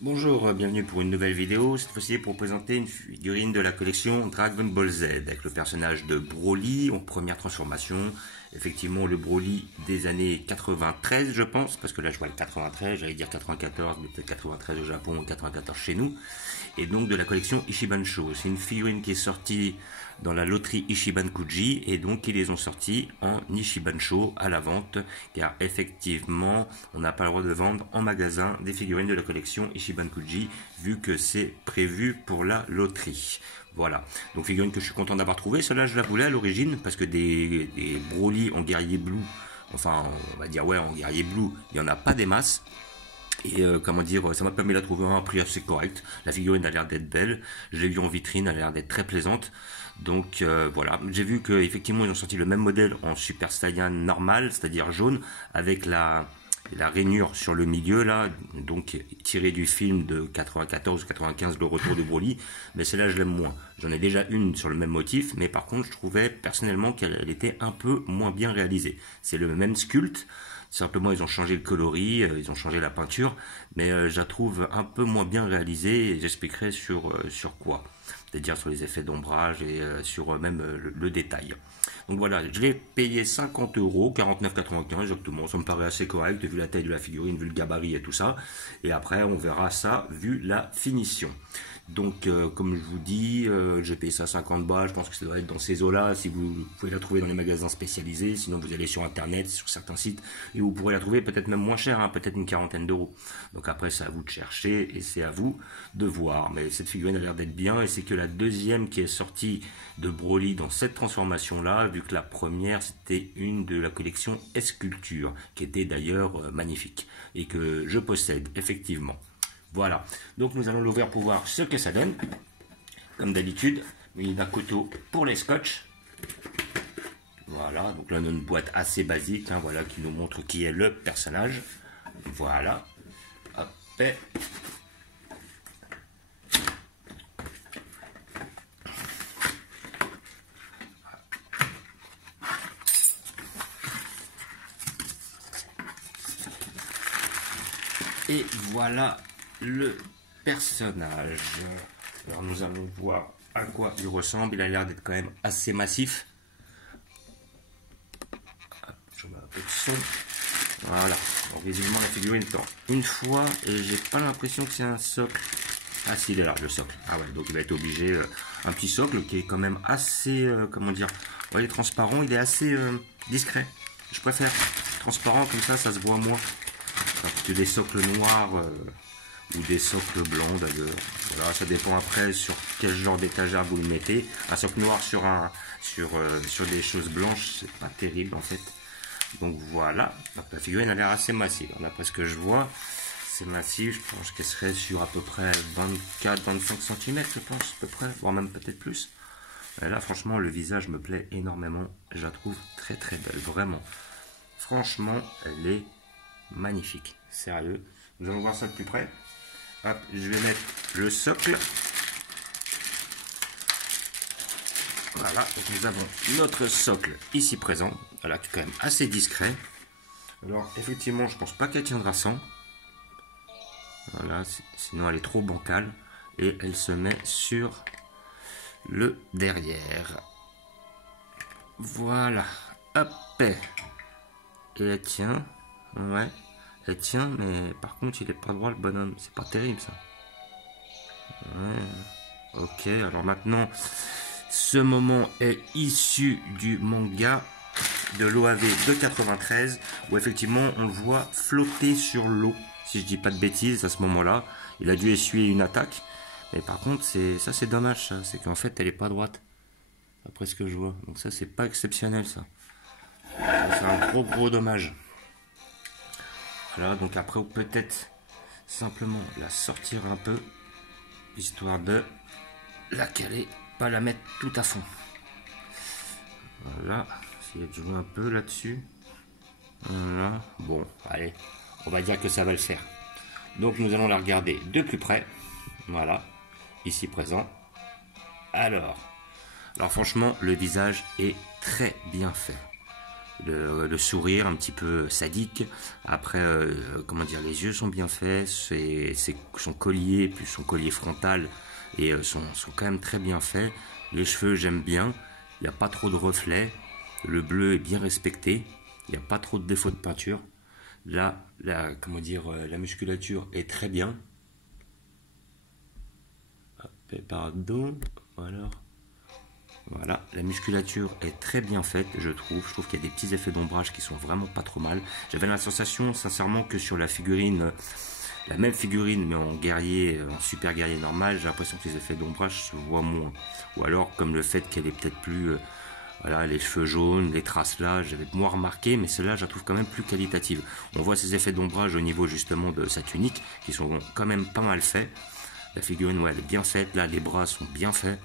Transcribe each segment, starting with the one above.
Bonjour, bienvenue pour une nouvelle vidéo, cette fois-ci pour présenter une figurine de la collection Dragon Ball Z avec le personnage de Broly en première transformation. Effectivement le Broly des années 93 je pense, parce que là je vois le 93, j'allais dire 94, mais peut-être 93 au Japon ou 94 chez nous. Et donc de la collection Ichiban-Sho. C'est une figurine qui est sortie dans la loterie Ichiban-Kuji et donc ils les ont sortis en Ichiban-Sho à la vente, car effectivement on n'a pas le droit de vendre en magasin des figurines de la collection Ichiban-Kuji vu que c'est prévu pour la loterie. Voilà, donc figurine que je suis content d'avoir trouvé. Celle-là je la voulais à l'origine parce que des Broly en guerrier blue, enfin on va dire ouais en guerrier blue, il n'y en a pas des masses. Et comment dire, ça m'a permis de la trouver à un prix assez correct. La figurine a l'air d'être belle. Je l'ai vue en vitrine, elle a l'air d'être très plaisante. Donc voilà, j'ai vu qu'effectivement ils ont sorti le même modèle en Super Saiyan normal, c'est-à-dire jaune, avec la rainure sur le milieu là, donc tiré du film de 94 ou 95, le retour de Broly. Mais celle-là je l'aime moins. J'en ai déjà une sur le même motif, mais par contre je trouvais personnellement qu'elle était un peu moins bien réalisée. C'est le même sculpte. Simplement, ils ont changé le coloris, ils ont changé la peinture, mais je la trouve un peu moins bien réalisée et j'expliquerai sur quoi. C'est-à-dire sur les effets d'ombrage et sur même le détail. Donc voilà, je l'ai payé 50 euros, 49,95 exactement. Ça me paraît assez correct vu la taille de la figurine, vu le gabarit et tout ça. Et après, on verra ça vu la finition. Donc, comme je vous dis, j'ai payé ça 50 balles. Je pense que ça doit être dans ces eaux-là. Si vous pouvez la trouver dans les magasins spécialisés, sinon vous allez sur Internet, sur certains sites, et vous pourrez la trouver peut-être même moins cher, hein, peut-être une quarantaine d'euros. Donc après, c'est à vous de chercher et c'est à vous de voir. Mais cette figurine a l'air d'être bien et c'est que la deuxième qui est sortie de Broly dans cette transformation-là, vu que la première c'était une de la collection Esculture, qui était d'ailleurs magnifique et que je possède effectivement. Voilà, donc nous allons l'ouvrir pour voir ce que ça donne. Comme d'habitude, il y a un couteau pour les scotch. Voilà, donc là on a une boîte assez basique, hein, voilà, qui nous montre qui est le personnage. Voilà. Hop. Et voilà le personnage. Alors nous allons voir à quoi il ressemble. Il a l'air d'être quand même assez massif. Hop, je mets un peu de son. Voilà. Donc visiblement la figurine tend une fois et j'ai pas l'impression que c'est un socle. Ah si, il est là le socle. Ah ouais, donc il va être obligé. Un petit socle qui est quand même assez, comment dire, vous voyez, transparent. Il est assez discret. Je préfère transparent comme ça se voit moins. Que des socles noirs ou des socles blancs d'ailleurs. Voilà, ça dépend après sur quel genre d'étagère vous le mettez. Un socle noir sur des choses blanches, c'est pas terrible en fait. Donc voilà, donc, la figurine a l'air assez massive. D'après ce que je vois, c'est massif. Je pense qu'elle serait sur à peu près 24-25 cm, je pense, à peu près, voire même peut-être plus. Et là, franchement, le visage me plaît énormément. Je la trouve très très belle, vraiment. Franchement, elle est magnifique, sérieux. Nous allons voir ça de plus près. Hop, je vais mettre le socle. Voilà, donc nous avons notre socle ici présent. Voilà, qui est quand même assez discret. Alors, effectivement, je pense pas qu'elle tiendra sans. Voilà, sinon elle est trop bancale. Et elle se met sur le derrière. Voilà, hop. Et elle tient. Ouais, elle tient, mais par contre, il est pas droit le bonhomme. C'est pas terrible ça. Ouais. Ok, alors maintenant, ce moment est issu du manga de l'OAV de 93, où effectivement on le voit flotter sur l'eau. Si je dis pas de bêtises, à ce moment-là, il a dû essuyer une attaque. Mais par contre, ça c'est dommage, ça. C'est qu'en fait, elle est pas droite. Après ce que je vois. Donc ça, c'est pas exceptionnel, ça. C'est un gros dommage. Voilà, donc après, peut-être simplement la sortir un peu, histoire de la caler, pas la mettre tout à fond. Voilà, essayer de jouer un peu là-dessus. Voilà, bon, allez, on va dire que ça va le faire. Donc nous allons la regarder de plus près. Voilà, ici présent. Alors franchement, le visage est très bien fait. le sourire un petit peu sadique. Après, comment dire, les yeux sont bien faits, son collier, puis son collier frontal, et sont quand même très bien faits. Les cheveux, j'aime bien. Il n'y a pas trop de reflets. Le bleu est bien respecté. Il n'y a pas trop de défauts de peinture. Là, comment dire, la musculature est très bien. Pardon, voilà, la musculature est très bien faite, je trouve. Je trouve qu'il y a des petits effets d'ombrage qui sont vraiment pas trop mal. J'avais la sensation, sincèrement, que sur la figurine, la même figurine, mais en guerrier, en super guerrier normal, j'ai l'impression que les effets d'ombrage se voient moins. Ou alors, comme le fait qu'elle est peut-être plus, voilà, les cheveux jaunes, les traces là, j'avais moins remarqué, mais celle-là, je la trouve quand même plus qualitative. On voit ces effets d'ombrage au niveau justement de sa tunique, qui sont quand même pas mal faits. La figurine, ouais, elle est bien faite. Là, les bras sont bien faits.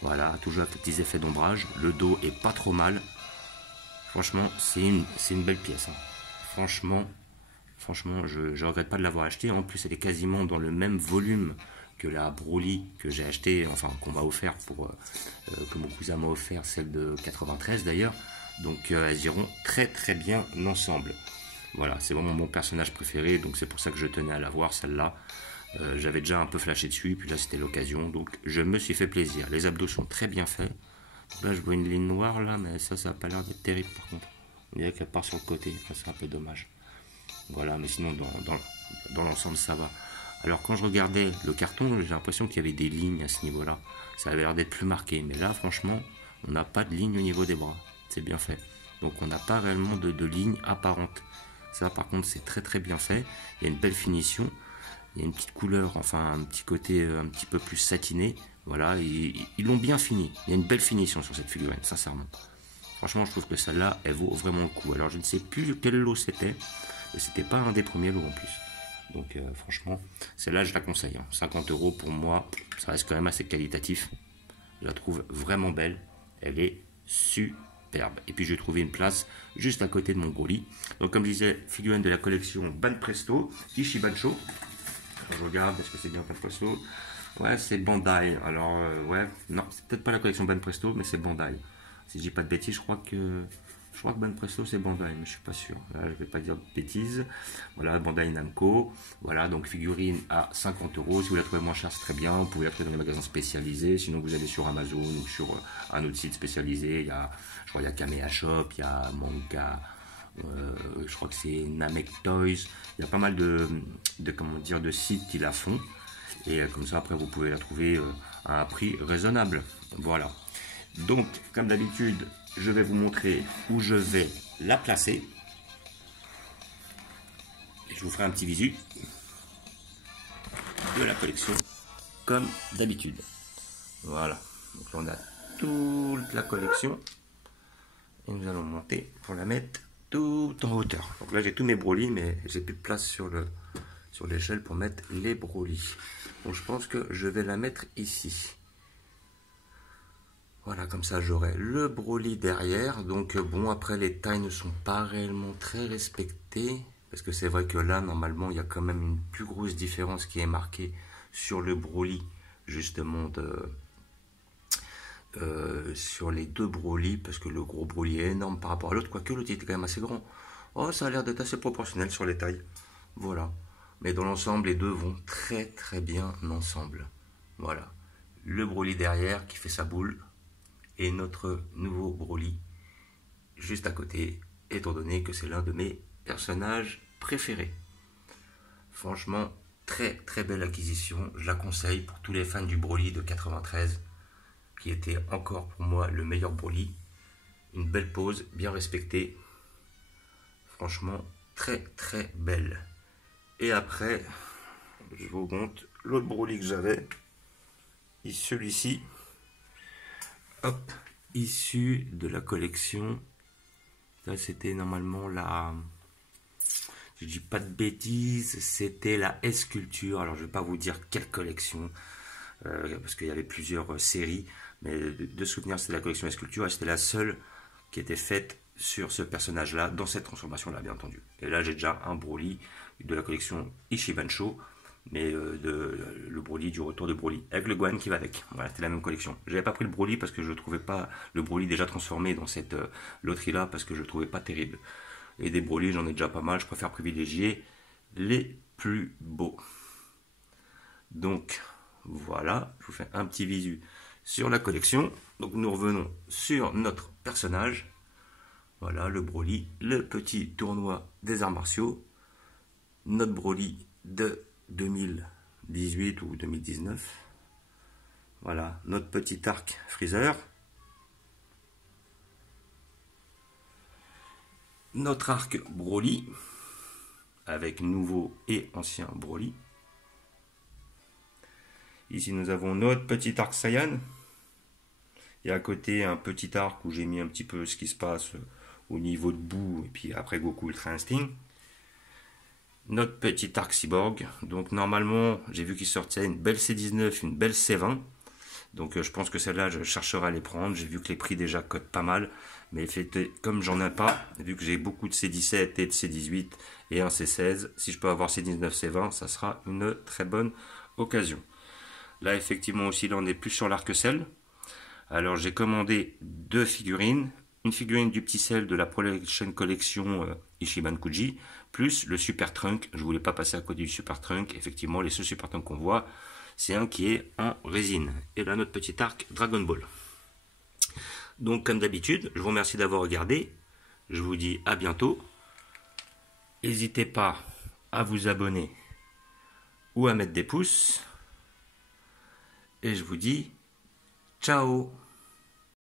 Voilà, toujours avec des petits effets d'ombrage. Le dos est pas trop mal. Franchement, c'est une belle pièce. Hein. Franchement, je regrette pas de l'avoir acheté. En plus, elle est quasiment dans le même volume que la Broly que j'ai acheté, enfin qu'on m'a offert que mon cousin m'a offert, celle de 93 d'ailleurs. Donc elles iront très très bien ensemble. Voilà, c'est vraiment mon personnage préféré, donc c'est pour ça que je tenais à l'avoir celle-là. J'avais déjà un peu flashé dessus, puis là c'était l'occasion, donc je me suis fait plaisir. Les abdos sont très bien faits. Là je vois une ligne noire là, mais ça n'a pas l'air d'être terrible par contre. On dirait qu'elle part sur le côté, enfin, c'est un peu dommage. Voilà, mais sinon dans l'ensemble ça va. Alors quand je regardais le carton, j'ai l'impression qu'il y avait des lignes à ce niveau-là. Ça avait l'air d'être plus marqué, mais là franchement, on n'a pas de ligne au niveau des bras. C'est bien fait. Donc on n'a pas réellement de ligne apparente. Ça par contre c'est très très bien fait. Il y a une belle finition. Il y a une petite couleur, enfin un petit côté un petit peu plus satiné. Voilà, ils l'ont bien fini. Il y a une belle finition sur cette figurine, sincèrement. Franchement, je trouve que celle-là, elle vaut vraiment le coup. Alors, je ne sais plus quel lot c'était. Mais c'était pas un des premiers lots en plus. Donc, franchement, celle-là, je la conseille. Hein. 50 € pour moi, ça reste quand même assez qualitatif. Je la trouve vraiment belle. Elle est superbe. Et puis, j'ai trouvé une place juste à côté de mon Broly. Donc, comme je disais, figurine de la collection Banpresto, Ishibansho. Je regarde, est-ce que c'est bien Banpresto? Ouais, c'est Bandai. Alors, ouais, non, c'est peut-être pas la collection Banpresto, mais c'est Bandai. Si je dis pas de bêtises, je crois que Banpresto c'est Bandai, mais je suis pas sûr. Là, je vais pas dire de bêtises. Voilà, Bandai Namco. Voilà, donc figurine à 50 €. Si vous la trouvez moins chère, c'est très bien. Vous pouvez la trouver dans les magasins spécialisés. Sinon, vous allez sur Amazon ou sur un autre site spécialisé. Je crois, il y a Kamea Shop, il y a Manga. Je crois que c'est Namek Toys. Il y a pas mal de sites qui la font. Et comme ça, après, vous pouvez la trouver à un prix raisonnable. Voilà. Donc, comme d'habitude, je vais vous montrer où je vais la placer. Et je vous ferai un petit visu de la collection, comme d'habitude. Voilà. Donc là, on a toute la collection. Et nous allons monter pour la mettre tout en hauteur. Donc là, j'ai tous mes Broly, mais j'ai plus de place sur l'échelle pour mettre les Broly. Donc je pense que je vais la mettre ici. Voilà, comme ça j'aurai le Broly derrière. Donc bon, après les tailles ne sont pas réellement très respectées. Parce que c'est vrai que là, normalement, il y a quand même une plus grosse différence qui est marquée sur le Broly, justement, sur les deux Broly. Parce que le gros Broly est énorme par rapport à l'autre. Quoique l'autre était quand même assez grand. Oh, ça a l'air d'être assez proportionnel sur les tailles. Voilà. Mais dans l'ensemble, les deux vont très très bien ensemble. Voilà. Le Broly derrière qui fait sa boule. Et notre nouveau Broly juste à côté, étant donné que c'est l'un de mes personnages préférés. Franchement, très très belle acquisition. Je la conseille pour tous les fans du Broly de 93, qui était encore pour moi le meilleur Broly. Une belle pose, bien respectée. Franchement, très très belle. Et après, je vous montre l'autre Broly que j'avais. Et celui-ci. Hop, issu de la collection. Ça, c'était normalement la... Je dis pas de bêtises, c'était la S-Culture. Alors, je vais pas vous dire quelle collection, parce qu'il y avait plusieurs séries. Mais de souvenir, c'était la collection S-Culture et c'était la seule qui était faite sur ce personnage-là, dans cette transformation-là, bien entendu. Et là, j'ai déjà un Broly de la collection Ishibansho. mais le Broly du retour de Broly, avec le Gohan qui va avec. Voilà, c'était la même collection. J'avais pas pris le Broly parce que je trouvais pas le Broly déjà transformé dans cette loterie-là, parce que je le trouvais pas terrible. Et des Broly, j'en ai déjà pas mal, je préfère privilégier les plus beaux. Donc, voilà, je vous fais un petit visu sur la collection. Donc, nous revenons sur notre personnage. Voilà, le Broly, le petit tournoi des arts martiaux. Notre Broly de 2018 ou 2019. Voilà, notre petit arc Freezer. Notre arc Broly, avec nouveau et ancien Broly. Ici, nous avons notre petit arc Saiyan. Et à côté, un petit arc où j'ai mis un petit peu ce qui se passe au niveau de Boo, et puis après Goku Ultra Instinct. Notre petit arc Cyborg. Donc normalement, j'ai vu qu'il sortait une belle C19, une belle C20. Donc je pense que celle-là, je chercherai à les prendre. J'ai vu que les prix déjà cotent pas mal. Mais comme j'en ai pas, vu que j'ai beaucoup de C17 et de C18 et un C16, si je peux avoir C19, C20, ça sera une très bonne occasion. Là, effectivement, aussi, là, on est plus sur l'arc-Cell. Alors, j'ai commandé 2 figurines. Une figurine du petit Cell de la prochaine collection Ishiban Kuji, plus le Super Trunk. Je voulais pas passer à côté du Super Trunk. Effectivement, les seuls Super Trunks qu'on voit, c'est un qui est en résine. Et là, notre petit arc Dragon Ball. Donc, comme d'habitude, je vous remercie d'avoir regardé. Je vous dis à bientôt. N'hésitez pas à vous abonner ou à mettre des pouces. Et je vous dis ciao.